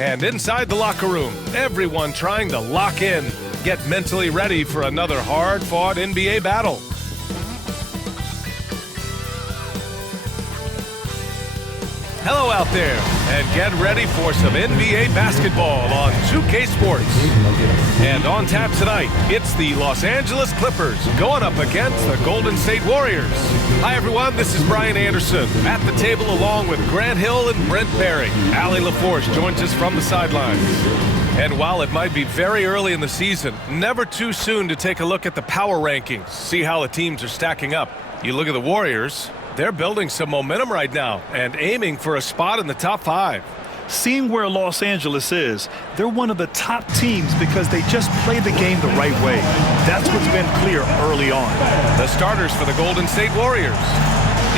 And inside the locker room, everyone trying to lock in, get mentally ready for another hard-fought NBA battle. Hello out there, and get ready for some NBA basketball on 2K Sports. And on tap tonight, it's the Los Angeles Clippers going up against the Golden State Warriors. Hi everyone, this is Brian Anderson at the table along with Grant Hill and Brent Barry. Allie LaForce joins us from the sidelines. And while it might be very early in the season, never too soon to take a look at the power rankings, see how the teams are stacking up. You look at the Warriors, they're building some momentum right now and aiming for a spot in the top 5. Seeing where Los Angeles is, they're one of the top teams because they just play the game the right way. That's what's been clear early on. The starters for the Golden State Warriors.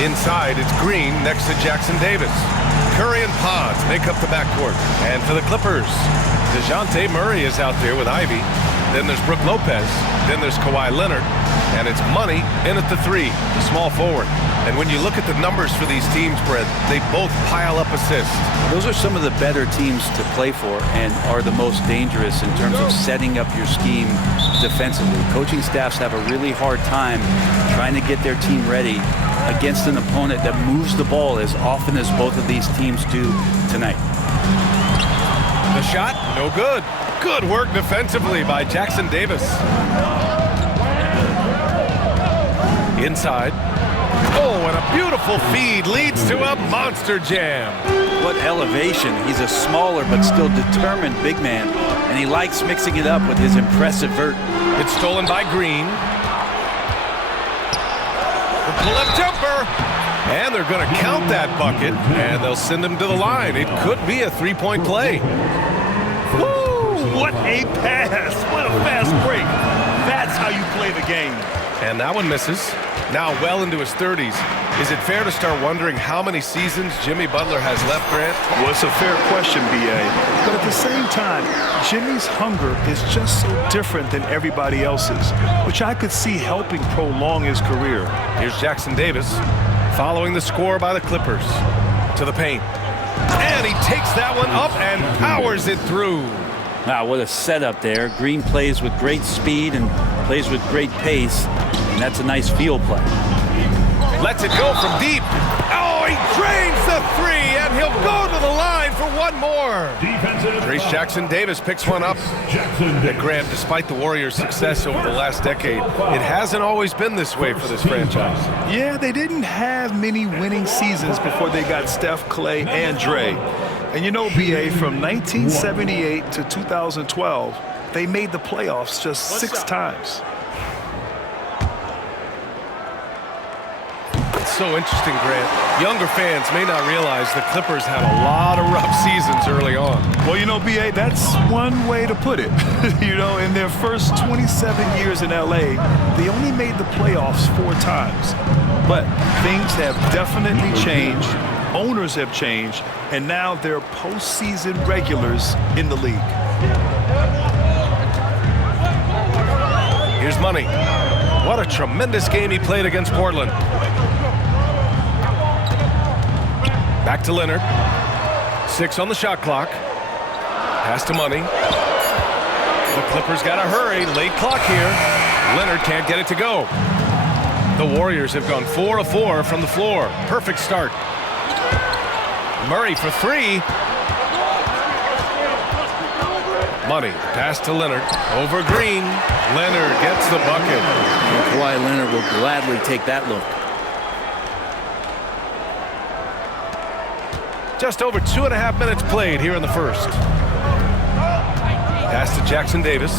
Inside, it's Green next to Jackson Davis. Curry and Pods make up the backcourt. And for the Clippers, DeJounte Murray is out there with Ivy. Then there's Brook Lopez. Then there's Kawhi Leonard. And it's Money in at the 3, the small forward. And when you look at the numbers for these teams, Brett, they both pile up assists. Those are some of the better teams to play for and are the most dangerous in terms of setting up your scheme defensively. Coaching staffs have a really hard time trying to get their team ready against an opponent that moves the ball as often as both of these teams do tonight. The shot, no good. Good work defensively by Jackson Davis. Inside. Oh, and a beautiful feed leads to a monster jam. What elevation. He's a smaller but still determined big man, and he likes mixing it up with his impressive vert. It's stolen by Green. The pull-up jumper. And they're going to count that bucket, and they'll send him to the line. It could be a three-point play. Woo! What a pass. What a fast break. That's how you play the game. And that one misses. Now well into his 30s. Is it fair to start wondering how many seasons Jimmy Butler has left, Grant? Well, it's a fair question, B.A. But at the same time, Jimmy's hunger is just so different than everybody else's, which I could see helping prolong his career. Here's Jackson Davis following the score by the Clippers to the paint. And he takes that one up and powers it through. Wow, what a setup there. Green plays with great speed and plays with great pace, and that's a nice field play. Lets it go from deep. Oh, he drains the 3, and he'll go to the line for one more. Trace Jackson Davis picks one up. And Grant, despite the Warriors' success over the last decade, it hasn't always been this way for this franchise. Yeah, they didn't have many winning seasons before they got Steph, Clay, and Dre. And you know, B.A., from 1978 to 2012, they made the playoffs just 6 times. It's so interesting, Grant. Younger fans may not realize the Clippers had a lot of rough seasons early on. Well, you know, B.A., that's one way to put it. You know, in their first 27 years in L.A., they only made the playoffs 4 times. But things have definitely changed. Owners have changed, and now they're postseason regulars in the league. Here's Money. What a tremendous game he played against Portland. Back to Leonard. 6 on the shot clock. Pass to Money. The Clippers got to hurry. Late clock here. Leonard can't get it to go. The Warriors have gone 4 of 4 from the floor. Perfect start. Murray for 3. Money. Pass to Leonard. Over Green. Leonard gets the bucket. And Kawhi Leonard will gladly take that look. Just over 2.5 minutes played here in the first. Pass to Jackson Davis.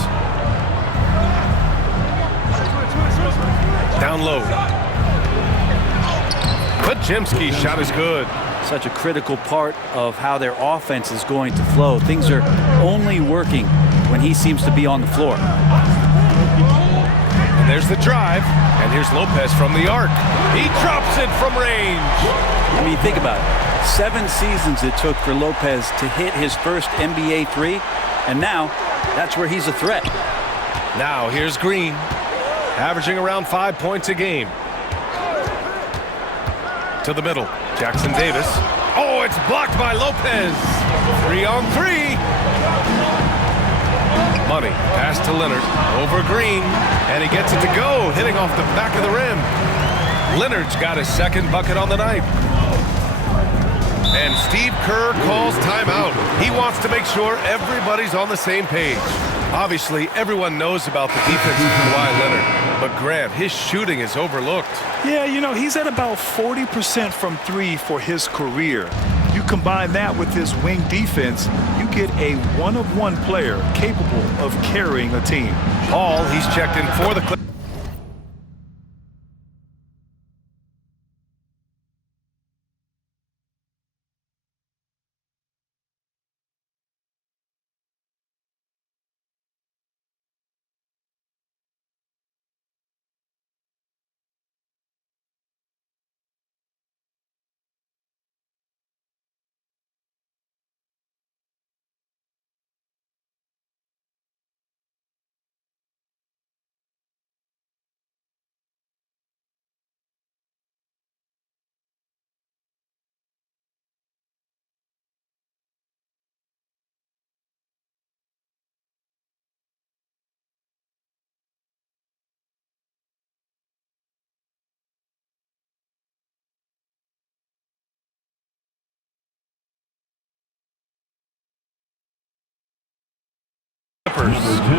Down low. Pajimski's shot is good. Such a critical part of how their offense is going to flow. Things are only working when he seems to be on the floor. And there's the drive. And here's Lopez from the arc. He drops it from range. I mean, think about it. 7 seasons it took for Lopez to hit his first NBA 3, and now that's where he's a threat. Now here's Green, averaging around 5 points a game. To the middle, Jackson Davis. Oh, Oh, it's blocked by Lopez. 3-on-3. Money, pass to Leonard, over Green, and he gets it to go, hitting off the back of the rim. Leonard's got his second bucket on the night. And Steve Kerr calls timeout. He wants to make sure everybody's on the same page. Obviously, everyone knows about the defense of Kawhi Leonard, but Grant, his shooting is overlooked. Yeah, you know, he's at about 40% from three for his career. You combine that with his wing defense, you get a one-of-one player capable of carrying a team. Hall, he's checked in for the Clippers.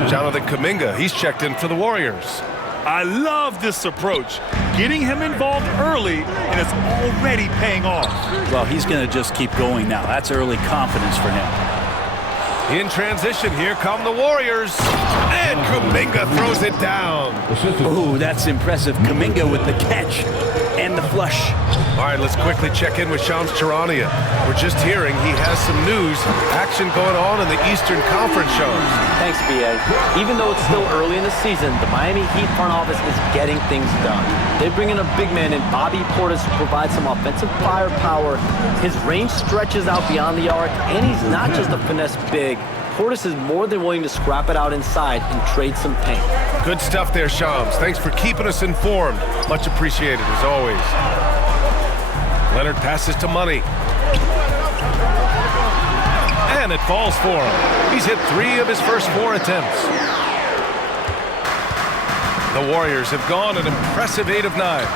Jonathan Kuminga, he's checked in for the Warriors. I love this approach. Getting him involved early, and it's already paying off. Well, he's going to just keep going now. That's early confidence for him. In transition, here come the Warriors. And Kuminga throws it down. Ooh, that's impressive. Kuminga with the catch and the flush. All right, let's quickly check in with Shams Charania. We're just hearing he has some news, action going on in the Eastern Conference shows. Thanks, B.A. Even though it's still early in the season, the Miami Heat front office is getting things done. They bring in a big man in Bobby Portis to provide some offensive firepower. His range stretches out beyond the arc, and he's not just a finesse big. Portis is more than willing to scrap it out inside and trade some paint. Good stuff there, Shams. Thanks for keeping us informed. Much appreciated, as always. Leonard passes to Money. And it falls for him. He's hit 3 of his first 4 attempts. The Warriors have gone an impressive 8 of 9.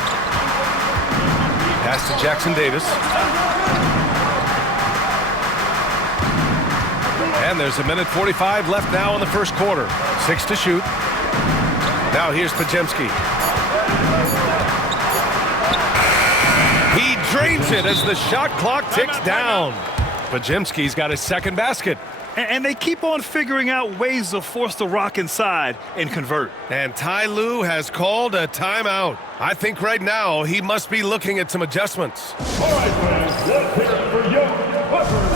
Pass to Jackson Davis. And there's 1:45 left now in the first quarter. 6 to shoot. Now here's Podziemski. He drains it as the shot clock ticks down. Podziemski's got his second basket. And they keep on figuring out ways to force the rock inside and convert. And Ty Lue has called a timeout. I think right now he must be looking at some adjustments. All right, fans, let's hear it for young Butler.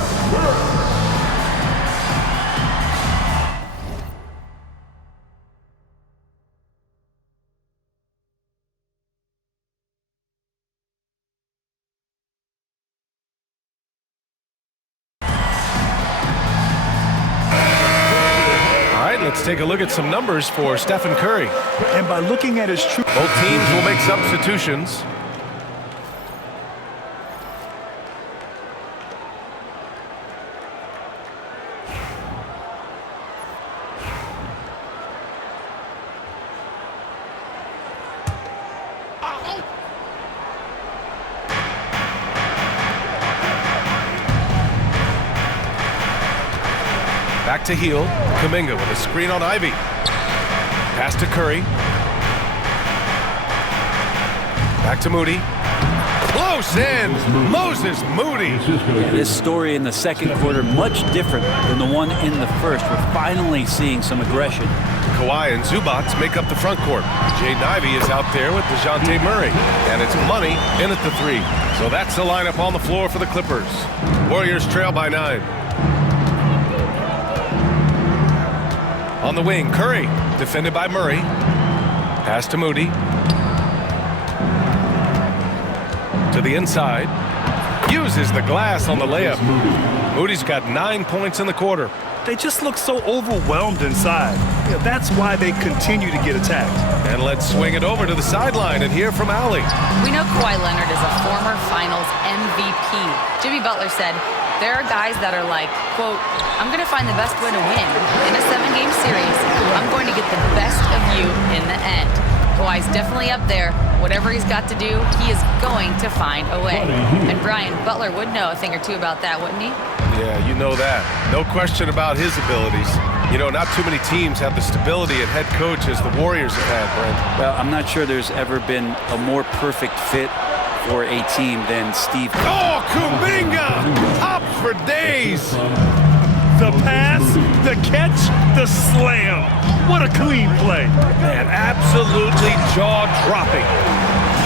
Let's take a look at some numbers for Stephen Curry. And by looking at his true... Both teams will make substitutions. Back to Heel. Kuminga with a screen on Ivy. Pass to Curry. Back to Moody. Close in. Moses Moody. Yeah, this story in the second quarter much different than the one in the first. We're finally seeing some aggression. Kawhi and Zubats make up the front court. Jaden Ivey is out there with DeJounte Murray. And it's Money in at the 3. So that's the lineup on the floor for the Clippers. Warriors trail by 9. On the wing, Curry, defended by Murray. Pass to Moody. To the inside. Uses the glass on the layup. Moody's got 9 points in the quarter. They just look so overwhelmed inside. Yeah, that's why they continue to get attacked. And let's swing it over to the sideline and hear from Allie. We know Kawhi Leonard is a former Finals MVP. key. Jimmy Butler said, there are guys that are like, quote, I'm going to find the best way to win. In a 7-game series, I'm going to get the best of you in the end. Kawhi's definitely up there. Whatever he's got to do, he is going to find a way. And Brian, Butler would know a thing or two about that, wouldn't he? Yeah, you know that. No question about his abilities. You know, not too many teams have the stability at head coach as the Warriors have had, Brent. Well, I'm not sure there's ever been a more perfect fit for a team than Steve. Oh, Kuminga! Up for days! The pass, the catch, the slam. What a clean play. Man, absolutely jaw-dropping.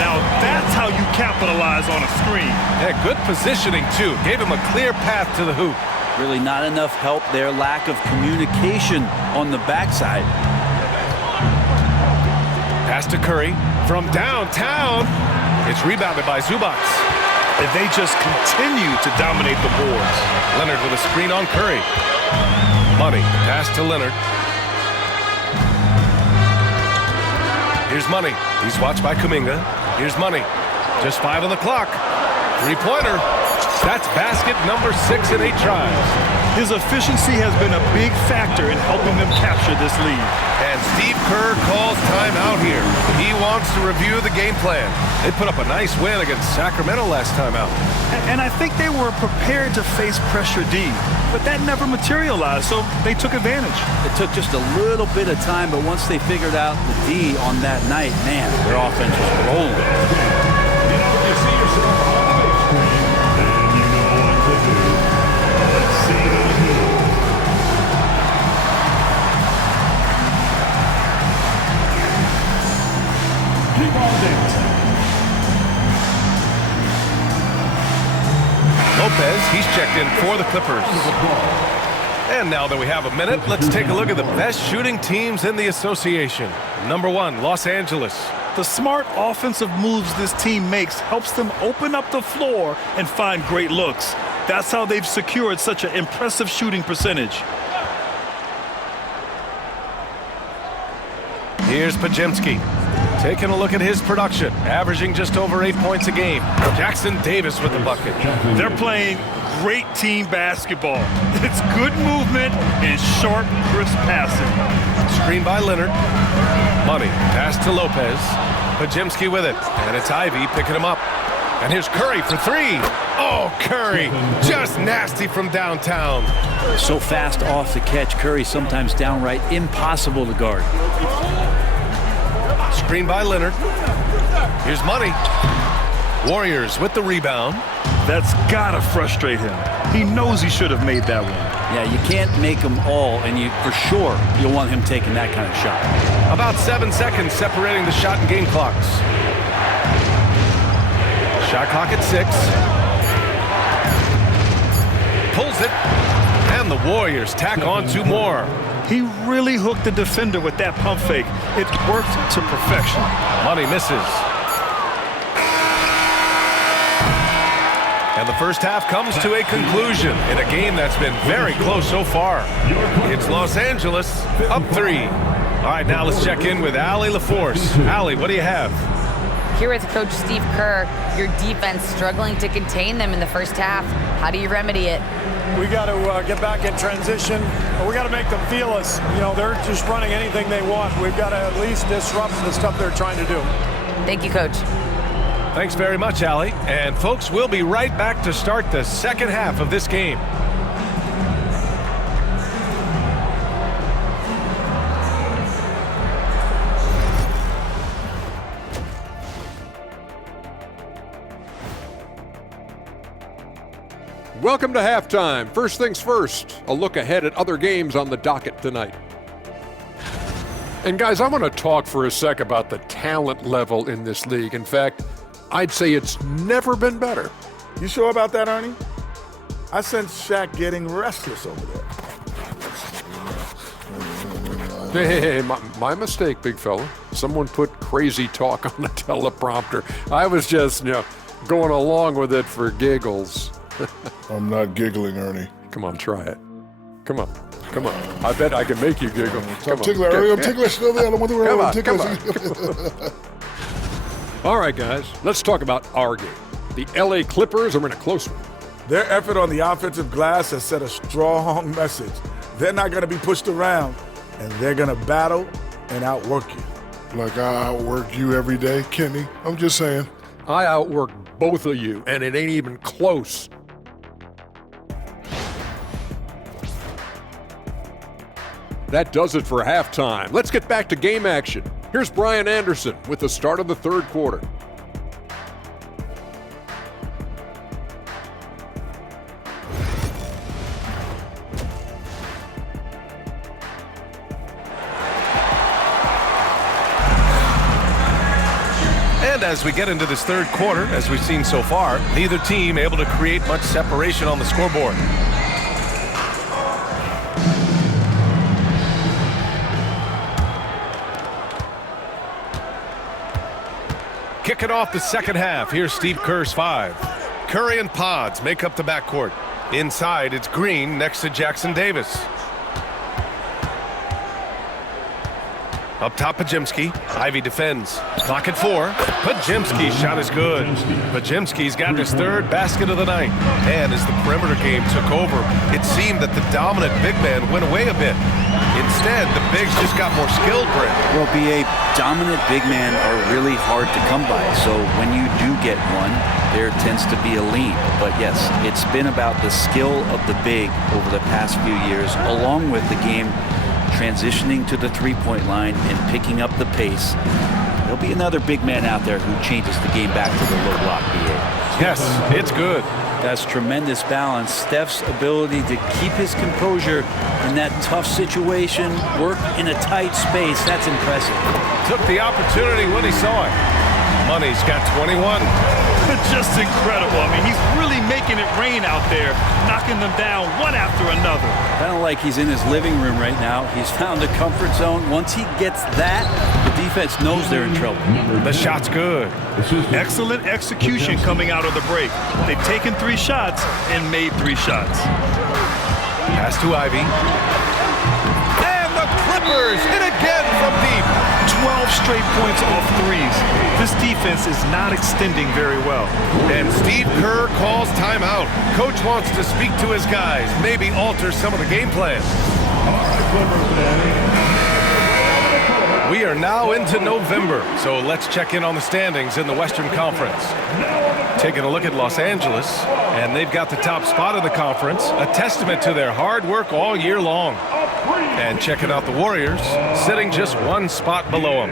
Now that's how you capitalize on a screen. Yeah, good positioning, too. Gave him a clear path to the hoop. Really not enough help there. Lack of communication on the backside. Pass to Curry from downtown. It's rebounded by Zubac. And they just continue to dominate the boards. Leonard with a screen on Curry. Money. Pass to Leonard. Here's Money. He's watched by Kuminga. Here's Money. Just 5 on the clock. Three-pointer. That's basket number 6 in 8 tries. His efficiency has been a big factor in helping them capture this lead. And Steve Kerr calls timeout here. He wants to review the game plan. They put up a nice win against Sacramento last time out. And I think they were prepared to face pressure D, but that never materialized, so they took advantage. It took just a little bit of time, but once they figured out the D on that night, man, their offense was rolling. You know, you see yourself on the big screen, and you know what to do. Let's see the move. Keep on dancing. Lopez, he's checked in for the Clippers. And now that we have a minute, let's take a look at the best shooting teams in the association. Number 1, Los Angeles. The smart offensive moves this team makes helps them open up the floor and find great looks. That's how they've secured such an impressive shooting percentage. Here's Pajemski. Taking a look at his production, averaging just over 8 points a game. Jackson Davis with the bucket. They're playing great team basketball. It's good movement and sharp, crisp passing. Screen by Leonard. Money. Pass to Lopez. Pajemski with it. And it's Ivy picking him up. And here's Curry for 3. Oh, Curry. Just nasty from downtown. So fast off the catch, Curry sometimes downright impossible to guard. Screen by Leonard. Here's Money. Warriors with the rebound. That's gotta frustrate him. He knows he should have made that one. Yeah, you can't make them all, and for sure you'll want him taking that kind of shot. About 7 seconds separating the shot and game clocks. Shot clock at 6. Pulls it. And the Warriors tack on 2 more. He really hooked the defender with that pump fake. It worked to perfection. Money misses. And the first half comes to a conclusion in a game that's been very close so far. It's Los Angeles up 3. All right, now let's check in with Allie LaForce. Allie, what do you have? Here with Coach Steve Kerr, your defense struggling to contain them in the first half. How do you remedy it? We got to get back in transition. We got to make them feel us. You know, they're just running anything they want. We've got to at least disrupt the stuff they're trying to do. Thank you, Coach. Thanks very much, Allie. And folks, we'll be right back to start the second half of this game. Welcome to halftime. First things first, a look ahead at other games on the docket tonight. And guys, I want to talk for a sec about the talent level in this league. In fact, I'd say it's never been better. You sure about that, Ernie? I sense Shaq getting restless over there. Hey, my mistake, big fella. Someone put crazy talk on the teleprompter. I was just, going along with it for giggles. I'm not giggling, Ernie. Come on, try it. Come on. I bet I can make you giggle. I'm ticklish, Ernie. I'm ticklish. I don't want to worry. I'm ticklish. All right, guys, let's talk about our game. The LA Clippers are in a close one. Their effort on the offensive glass has sent a strong message. They're not going to be pushed around, and they're going to battle and outwork you. Like I outwork you every day, Kenny. I'm just saying. I outwork both of you, and it ain't even close. That does it for halftime. Let's get back to game action. Here's Brian Anderson with the start of the third quarter. And as we get into this third quarter, as we've seen so far, neither team able to create much separation on the scoreboard. Kicking off the second half, here's Steve Kerr's 5. Curry and Pods make up the backcourt. Inside, it's Green next to Jackson Davis. Up top, Pajemski. Ivy defends. Clock at 4. Pajemski's shot is good. Pajemski's got his third basket of the night. And as the perimeter game took over, it seemed that the dominant big man went away a bit. Instead, the bigs just got more skilled, Brent. Well, BA, dominant big men are really hard to come by. So when you do get one, there tends to be a lean. But yes, it's been about the skill of the big over the past few years, along with the game transitioning to the three-point line and picking up the pace. There'll be another big man out there who changes the game back to the low block, BA. Yes, it's good. That's tremendous balance. Steph's ability to keep his composure in that tough situation, work in a tight space, that's impressive. Took the opportunity when he saw it. Money's got 21. Just incredible. I mean, he's really making it rain out there, knocking them down one after another. Kind of like he's in his living room right now. He's found a comfort zone. Once he gets that, the defense knows they're in trouble. The shot's good. Excellent execution coming out of the break. They've taken 3 shots and made 3 shots. Pass to Ivy. And the Clippers hit again from deep. 12 straight points off threes. This defense is not extending very well. And Steve Kerr calls timeout. Coach wants to speak to his guys, maybe alter some of the game plan. We are now into November, so let's check in on the standings in the Western Conference. Taking a look at Los Angeles, and they've got the top spot in the conference, a testament to their hard work all year long. And checking out the Warriors, sitting just 1 spot below them.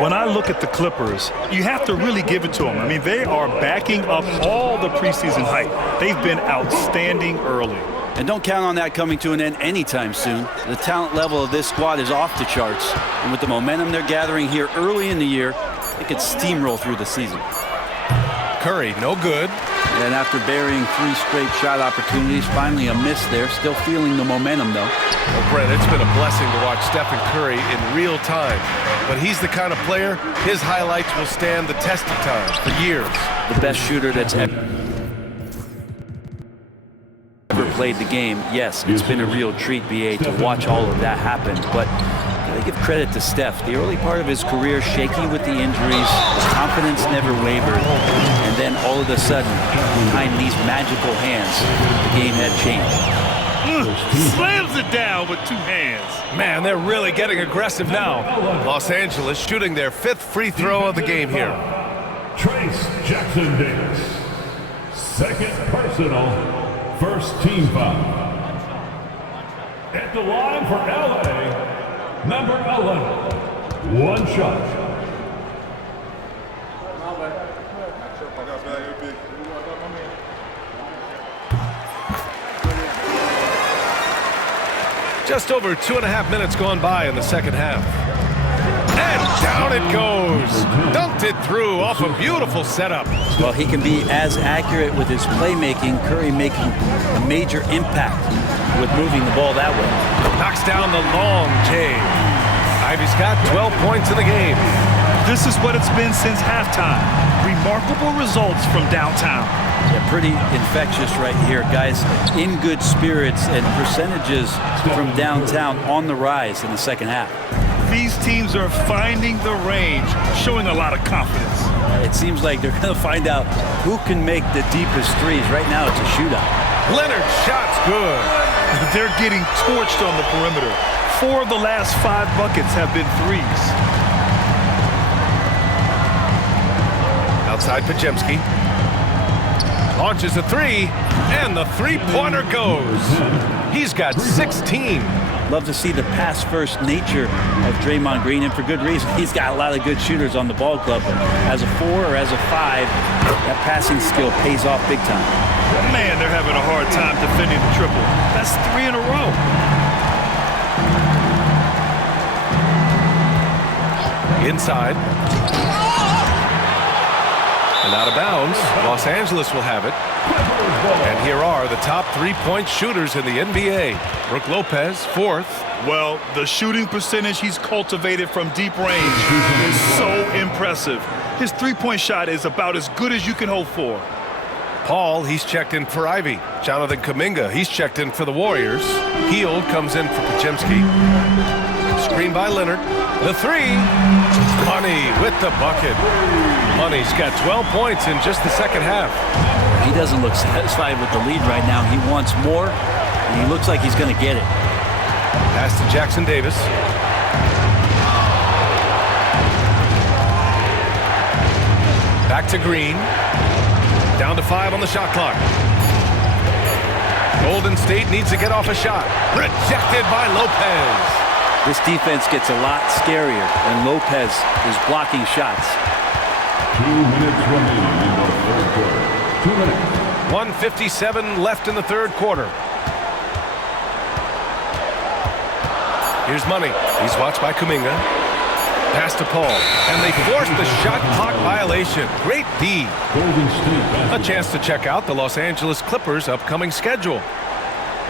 When I look at the Clippers, you have to really give it to them. I mean, they are backing up all the preseason hype. They've been outstanding early. And don't count on that coming to an end anytime soon. The talent level of this squad is off the charts. And with the momentum they're gathering here early in the year, they could steamroll through the season. Curry, no good. And after burying 3 straight shot opportunities, finally a miss there. Still feeling the momentum, though. Well, Brett, it's been a blessing to watch Steph and Curry in real time. But he's the kind of player, his highlights will stand the test of time for years. The best shooter that's ever played the game. Yes, it's been a real treat, BA, to watch all of that happen. But gotta give credit to Steph. The early part of his career, shaky with the injuries, his confidence never wavered. And then all of a sudden, behind these magical hands, the game had changed. Slams it down with 2 hands. Man, they're really getting aggressive now. Los Angeles shooting their 5th free throw of the game here. Trace Jackson Davis. 2nd personal, 1st team foul. At the line for LA, number 11. 1 shot. Just over 2.5 minutes gone by in the second half. And down it goes. Dunked it through off a beautiful setup. Well, he can be as accurate with his playmaking. Curry making a major impact with moving the ball that way. Knocks down the long J. Ivy's got 12 points in the game. This is what it's been since halftime. Remarkable results from downtown. Yeah, pretty infectious right here, guys. In good spirits and percentages from downtown on the rise in the second half. These teams are finding the range, showing a lot of confidence. It seems like they're going to find out who can make the deepest threes. Right now, it's a shootout. Leonard's shot's good. They're getting torched on the perimeter. 4 of the last 5 buckets have been threes. Outside Pajemski. Launches a 3, and the three-pointer goes. He's got 16. Love to see the pass-first nature of Draymond Green, and for good reason. He's got a lot of good shooters on the ball club, but as a 4 or as a 5, that passing skill pays off big time. Man, they're having a hard time defending the triple. That's 3 in a row. Inside. And out of bounds. Los Angeles will have it. And here are the top three-point shooters in the NBA. Brook Lopez, 4th. Well, the shooting percentage he's cultivated from deep range is so impressive. His three-point shot is about as good as you can hope for. Paul, he's checked in for Ivy. Jonathan Kuminga, he's checked in for the Warriors. Hield comes in for Pajemski. Screen by Leonard. The 3. Money with the bucket. Money's got 12 points in just the second half. He doesn't look satisfied with the lead right now. He wants more, and he looks like he's going to get it. Pass to Jackson Davis. Back to Green. Down to 5 on the shot clock. Golden State needs to get off a shot. Rejected by Lopez. This defense gets a lot scarier when Lopez is blocking shots. 2 minutes remaining in the third quarter. 2 minutes. 1:57 left in the third quarter. Here's Money. He's watched by Kuminga. Pass to Paul. And they force the shot clock violation. Great D. A chance to check out the Los Angeles Clippers' upcoming schedule.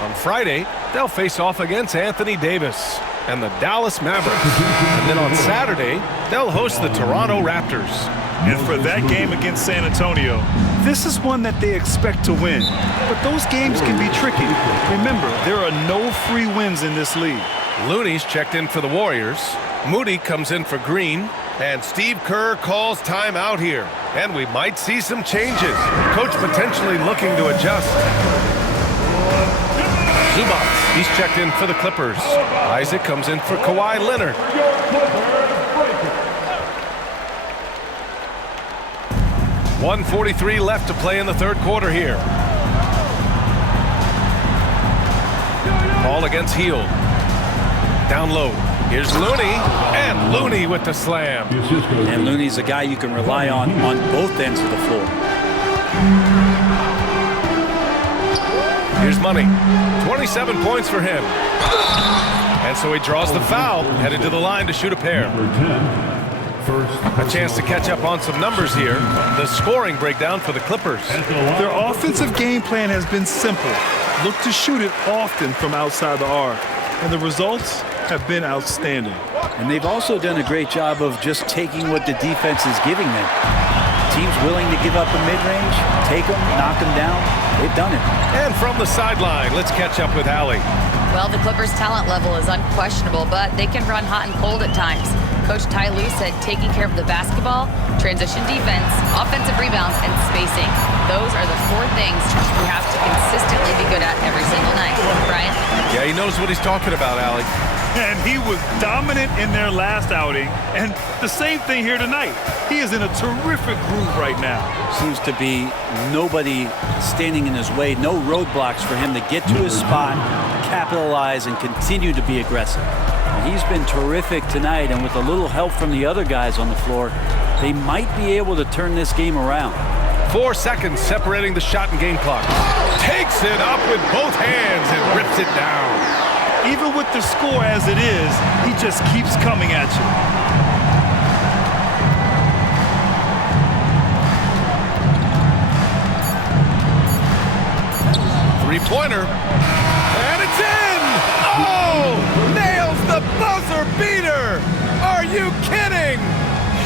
On Friday, they'll face off against Anthony Davis and the Dallas Mavericks. And then on Saturday, they'll host the Toronto Raptors. And for that game against San Antonio, this is one that they expect to win. But those games can be tricky. Remember, there are no free wins in this league. Looney's checked in for the Warriors. Moody comes in for Green. And Steve Kerr calls timeout here. And we might see some changes. Coach potentially looking to adjust. Zubac, he's checked in for the Clippers. Isaac comes in for Kawhi Leonard. .143 left to play in the third quarter here. Ball against Hield. Down low. Here's Looney. And Looney with the slam. And Looney's a guy you can rely on both ends of the floor. Here's Money. 27 points for him. And so he draws the foul, headed to the line to shoot a pair. A chance to catch up on some numbers here. The scoring breakdown for the Clippers. Their offensive game plan has been simple. Look to shoot it often from outside the arc. And the results have been outstanding. And they've also done a great job of just taking what the defense is giving them. Teams willing to give up a mid-range, take them, knock them down. They've done it. And from the sideline, let's catch up with Allie. Well, the Clippers' talent level is unquestionable, but they can run hot and cold at times. Coach Ty Lue said taking care of the basketball, transition defense, offensive rebounds, and spacing. Those are the 4 things you have to consistently be good at every single night. Brian? Yeah, he knows what he's talking about, Allie. And he was dominant in their last outing. And the same thing here tonight. He is in a terrific groove right now. Seems to be nobody standing in his way, no roadblocks for him to get to his spot, capitalize, and continue to be aggressive. And he's been terrific tonight, and with a little help from the other guys on the floor, they might be able to turn this game around. 4 seconds separating the shot and game clock. Takes it up with both hands and rips it down. Even with the score as it is, he just keeps coming at you. Three-pointer. And it's in! Oh! Nails the buzzer beater! Are you kidding?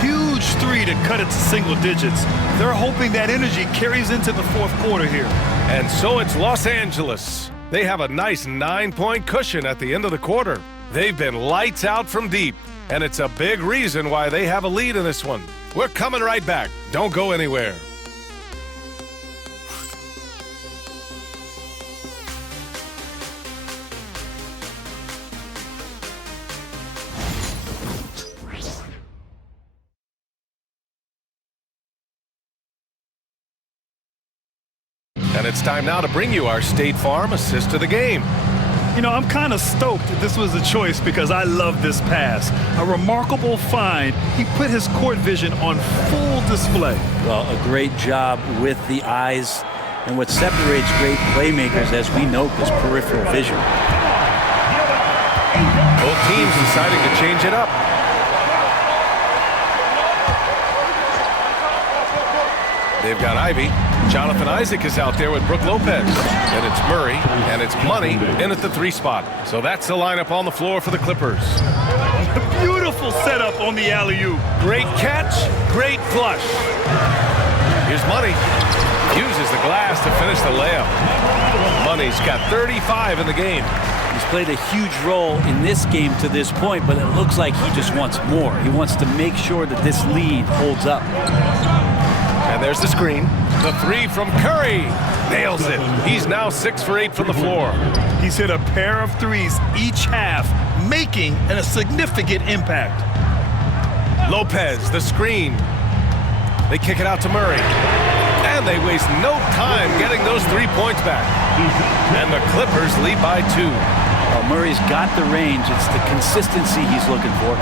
Huge 3 to cut it to single digits. They're hoping that energy carries into the fourth quarter here. And so it's Los Angeles. They have a nice 9-point cushion at the end of the quarter. They've been lights out from deep. And it's a big reason why they have a lead in this one. We're coming right back. Don't go anywhere. And it's time now to bring you our State Farm assist to the game. You know, I'm kind of stoked that this was a choice because I love this pass. A remarkable find. He put his court vision on full display. Well, a great job with the eyes. And what separates great playmakers, as we note, is peripheral vision. Both teams deciding to change it up. They've got Ivy. Jonathan Isaac is out there with Brook Lopez. And it's Murray, and it's Money in at the 3 spot. So that's the lineup on the floor for the Clippers. Beautiful setup on the alley-oop. Great catch, great flush. Here's Money. Uses the glass to finish the layup. Money's got 35 in the game. He's played a huge role in this game to this point, but it looks like he just wants more. He wants to make sure that this lead holds up. And there's the screen. The 3 from Curry. Nails it. He's now 6 for 8 from the floor. He's hit a pair of threes each half, making a significant impact. Lopez, the screen. They kick it out to Murray. And they waste no time getting those 3 points back. And the Clippers lead by 2. Well, Murray's got the range. It's the consistency he's looking for.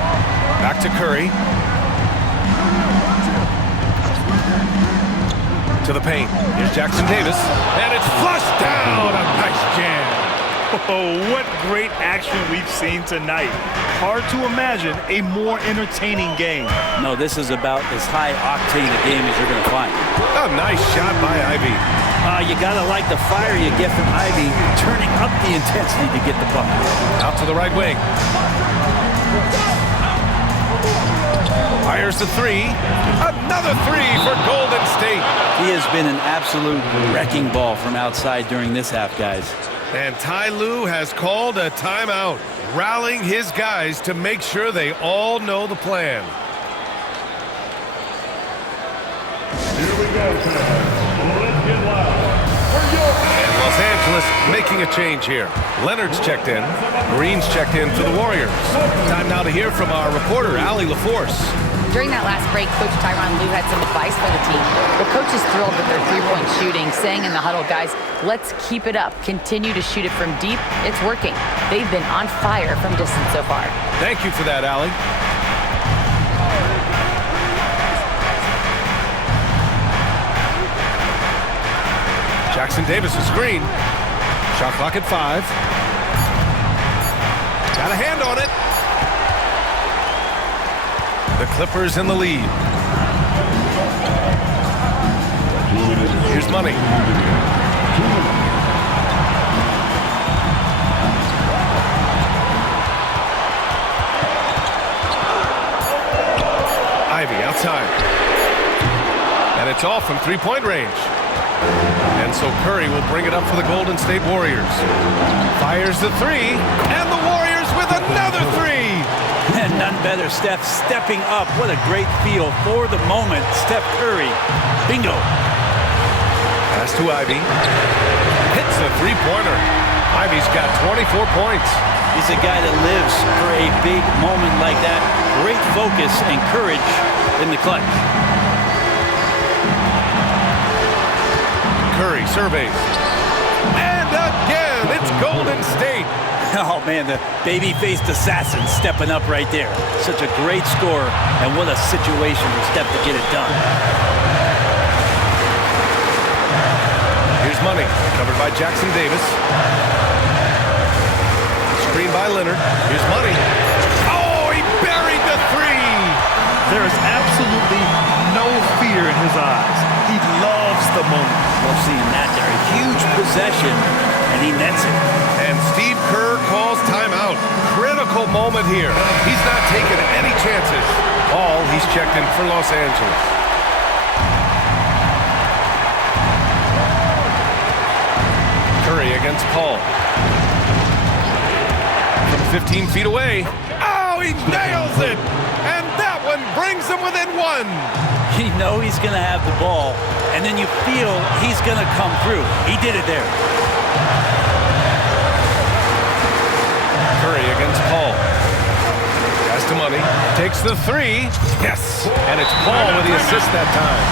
Back to Curry. To the paint. Here's Jackson Davis. And it's flushed down. A nice jam. Oh, what great action we've seen tonight. Hard to imagine a more entertaining game. No, this is about as high-octane a game as you're going to find. A nice shot by Ivy. You got to like the fire you get from Ivy, turning up the intensity to get the bucket. Out to the right wing. Fires the 3. Another 3 for Golden State. He has been an absolute wrecking ball from outside during this half, guys. And Ty Lue has called a timeout, rallying his guys to make sure they all know the plan. Here we go, fans. Let's get loud. And Los Angeles making a change here. Leonard's checked in. Green's checked in for the Warriors. Time now to hear from our reporter, Allie LaForce. During that last break, Coach Tyronn Lue had some advice for the team. The coach is thrilled with their three-point shooting, saying in the huddle, guys, let's keep it up. Continue to shoot it from deep. It's working. They've been on fire from distance so far. Thank you for that, Allie. Jackson Davis, a screen. Shot clock at 5. Got a hand on it. The Clippers in the lead. Here's Money. Ivy outside. And it's off from three-point range. And so Curry will bring it up for the Golden State Warriors. Fires the 3. And the Warriors with another 3. And none better, Steph stepping up. What a great feel for the moment. Steph Curry. Bingo. Pass to Ivy. Hits a three-pointer. Ivy's got 24 points. He's a guy that lives for a big moment like that. Great focus and courage in the clutch. Curry surveys. And again, it's Golden State. Oh, man, the baby-faced assassin stepping up right there. Such a great score, and what a situation for Steph to get it done. Here's Money, covered by Jackson Davis. Screen by Leonard. Here's Money. Oh, he buried the 3. There is absolutely no fear in his eyes. He loves the moment. Love seeing that there. A huge possession, and he nets it. And Steve Kerr calls timeout. Critical moment here. He's not taking any chances. He's checked in for Los Angeles. Curry against Paul. From 15 feet away. Oh, he nails it! And that one brings him within one. You know he's going to have the ball, and then you feel he's going to come through. He did it there. Curry against Paul. Pass to Money. Takes the three. Yes! And it's Paul with the assist that time.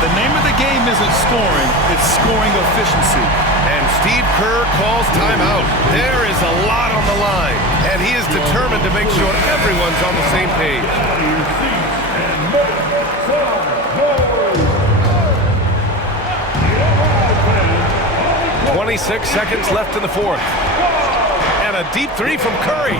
The name of the game isn't scoring, it's scoring efficiency. And Steve Kerr calls timeout. There is a lot on the line, and he is determined to make sure everyone's on the same page. 26 seconds left in the fourth. And a deep three from Curry.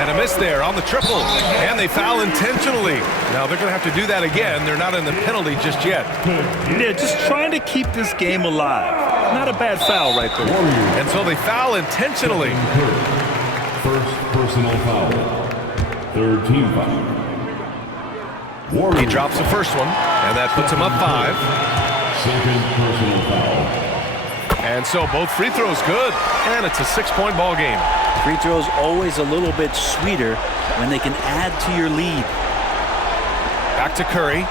And a miss there on the triple. And they foul intentionally. Now they're going to have to do that again. They're not in the penalty just yet. Yeah, just trying to keep this game alive. Not a bad foul right there. And so they foul intentionally. First personal foul. Third team foul. He drops the first one, and that puts him up 5. Second personal foul. And so both free throws good, and it's a 6-point ball game. Free throws always a little bit sweeter when they can add to your lead. Back to Curry.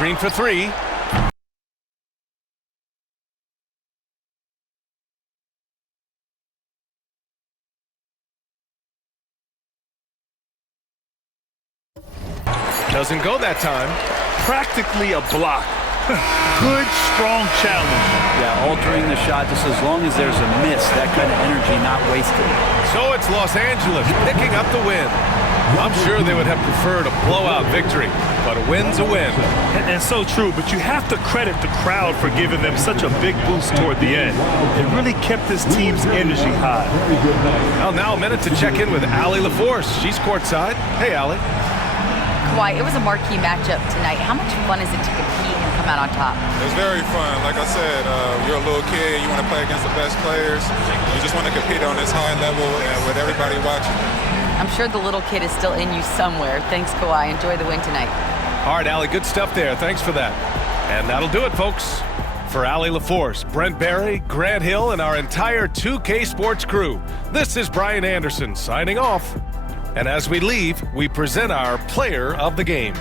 Green for 3. Doesn't go that time. Practically a block. Good, strong challenge. Yeah, altering the shot just as long as there's a miss, that kind of energy not wasted. So it's Los Angeles picking up the win. I'm sure they would have preferred a blowout victory, but a win's a win. And so true, but you have to credit the crowd for giving them such a big boost toward the end. It really kept this team's energy high. Well, now a minute to check in with Allie LaForce. She's courtside. Hey, Allie. Kawhi, it was a marquee matchup tonight. How much fun is it to compete and come out on top? It's very fun. Like I said, you're a little kid. You want to play against the best players. You just want to compete on this high level and with everybody watching. I'm sure the little kid is still in you somewhere. Thanks, Kawhi. Enjoy the win tonight. All right, Allie, good stuff there. Thanks for that. And that'll do it, folks. For Allie LaForce, Brent Barry, Grant Hill, and our entire 2K Sports crew, this is Brian Anderson signing off. And as we leave, we present our player of the game.